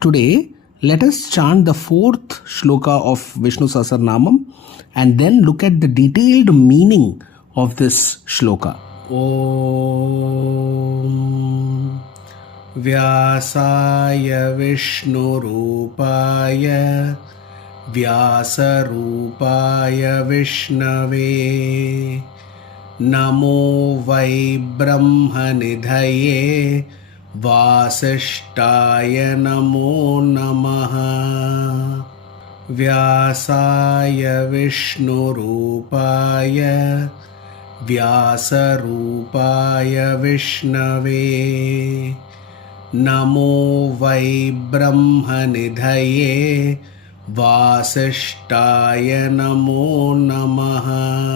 Today, let us chant the fourth shloka of Vishnu Sahasranamam and then look at the detailed meaning of this shloka. Om Vyasaya Vishnurupaya Vyasarupaya Vishnave Namo Vai Brahmanidhaye Vasishtaya Namo Namaha Vyasaya Vishnurupaya Vyasarupaya Vishnave Namo Vai Brahmanidhaye Vasishtaya Namo Namaha